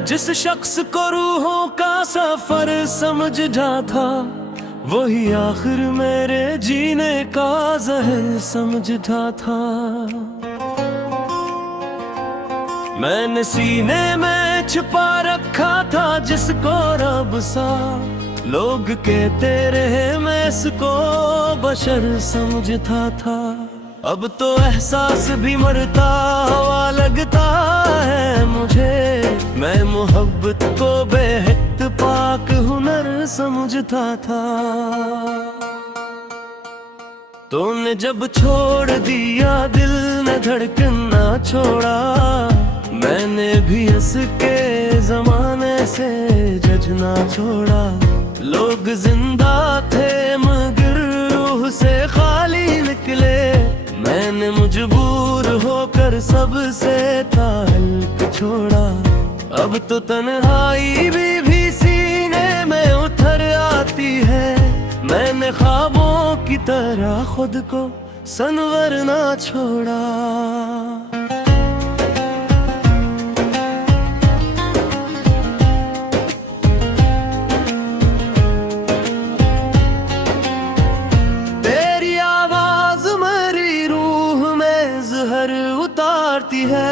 मैं जिस शख्स को रूहों का सफर समझा था, वही आखिर मेरे जीने का जहर समझा था। मैंने सीने में छुपा रखा था जिसको रब सा, लोग कहते रहे मैं इसको बशर समझता था। अब तो एहसास भी मरता हुआ लगता है मुझे, मैं मोहब्बत को बेहद पाक हुनर समझता था। तूने जब छोड़ दिया दिल ने धड़कना छोड़ा, मैंने भी इसके जमाने से जजना छोड़ा। लोग जिंदा थे मगर रूह से खाली निकले, मैंने मजबूर होकर सबसे ताल्लुक छोड़ा। अब तो तन्हाई भी सीने में उतर आती है, मैंने ख्वाबों की तरह खुद को संवरना छोड़ा। उतारती है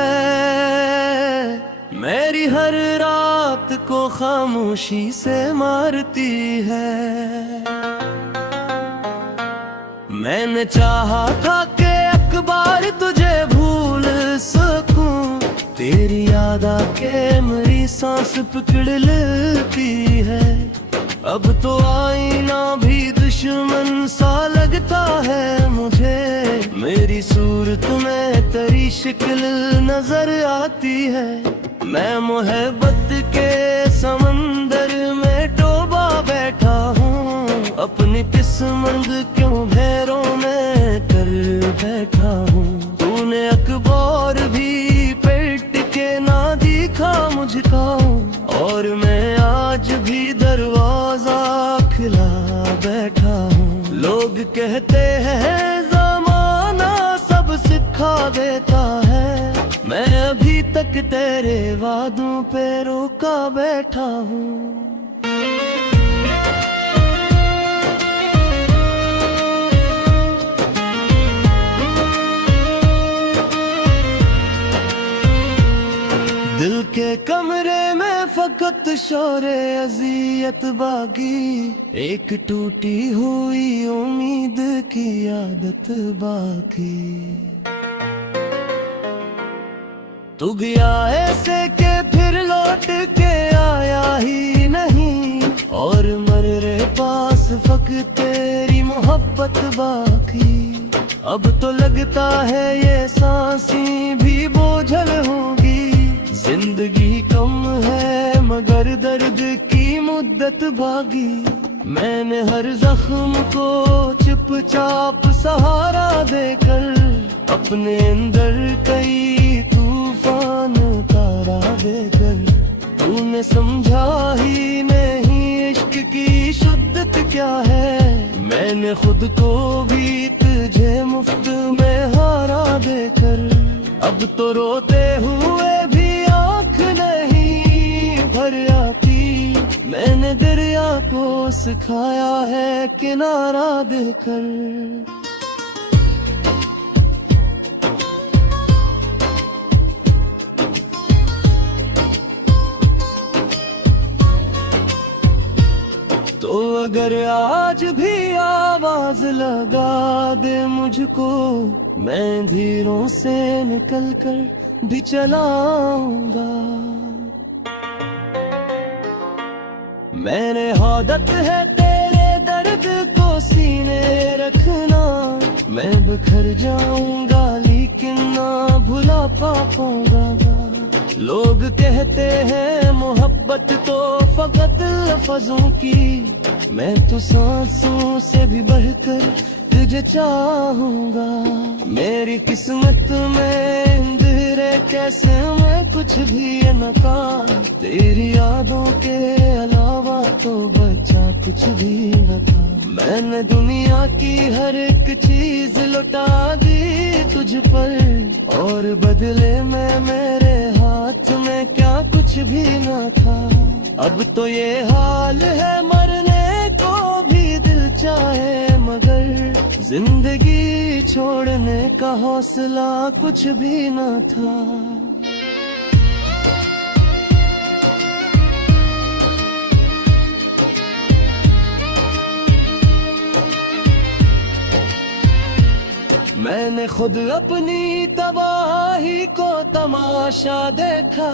मेरी हर रात को खामोशी से मारती है। मैंने चाहा था कि अकबार तुझे भूल सकूं, तेरी याद आके मेरी सांस पकड़ लेती है। अब तो आईना भी दुश्मन सा लगता है मुझे, मेरी सूरत में तेरी शक्ल नजर आती है। मैं मोहब्बत के समंदर में डूबा बैठा हूँ, अपनी किस्मत क्यों भैरों में कर बैठा हूँ। तूने अखबार भी पलट के ना दिखा मुझको, और मैं आज भी दरवाजा खुला बैठा हूँ। लोग कहते हैं जमाना सब सिखा देता है, मैं अभी तक तेरे वादों पे रुका बैठा हूँ। दिल के कमरे में फकत शोरे अजियत बाकी, एक टूटी हुई उम्मीद की आदत बाकी। तू गया ऐसे के फिर लौट के आया ही नहीं, और मेरे पास फकत तेरी मोहब्बत बाकी। अब तो लगता है ये सांसें भी बोझल होंगी, जिंदगी कम है मगर दर्द की मुद्दत भागी। मैंने हर जख्म को चुपचाप सहारा देकर, अपने अंदर कई तूफान तारा देकर, तूने समझा ही नहीं इश्क की शुद्धत क्या है। मैंने खुद को भी तुझे मुफ्त में हारा देकर, अब तो रोते हुए भी आँख नहीं भर आती। मैंने दरिया को सिखाया है किनारा देकर। तो अगर आज भी आवाज लगा दे मुझको, मैं धीरों से निकल कर भी चलाऊंगा। मैंने आदत है तेरे दर्द को सीने रखना, मैं बिखर जाऊंगा लेकिन ना भुला पाऊंगा। लोग कहते हैं मोहब्बत तो फकत लफ्जों की, मैं तो सांसों से भी बढ़कर तुझे चाहूंगा। मेरी किस्मत में अंधेरे कैसे मैं कुछ भी न था, तेरी यादों के अलावा तो बचा कुछ भी न था। मैंने दुनिया की हर एक चीज लुटा दी तुझ पर, और बदले में मेरे हाथ में क्या कुछ भी न था। अब तो ये हाल है मरने को भी दिल चाहे, मगर जिंदगी छोड़ने का हौसला कुछ भी न था। मैंने खुद अपनी तबाही को तमाशा देखा,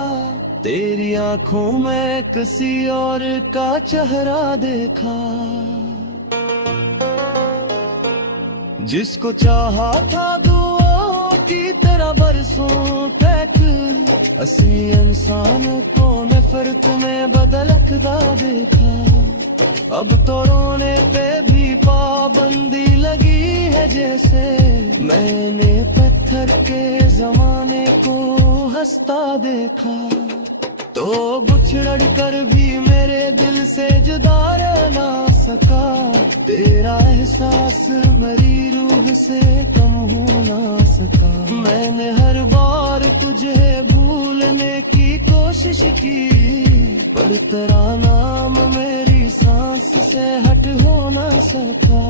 तेरी आंखों में किसी और का चेहरा देखा। जिसको चाहा था दुआओं की तरह बरसों तक, असली इंसान को नफरत में बदलता देखा। अब तो रोने पे भी पाबंदी लगी है जैसे, मैंने पत्थर के जमाने को हंसता देखा। तो बुछड़ कर भी मेरे दिल से जुदा रह ना सका, तेरा एहसास मेरी रूह से कम हो ना सका। मैंने हर बार तुझे भूलने की कोशिश की, पर तेरा नाम मेरी सांस से हट हो ना सका।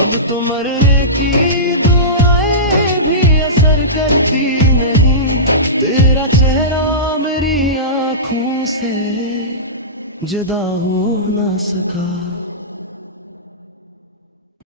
अब तो मरने की दुआएं भी असर करती नहीं, तेरा चेहरा मेरी आँखों से जुदा हो ना सका।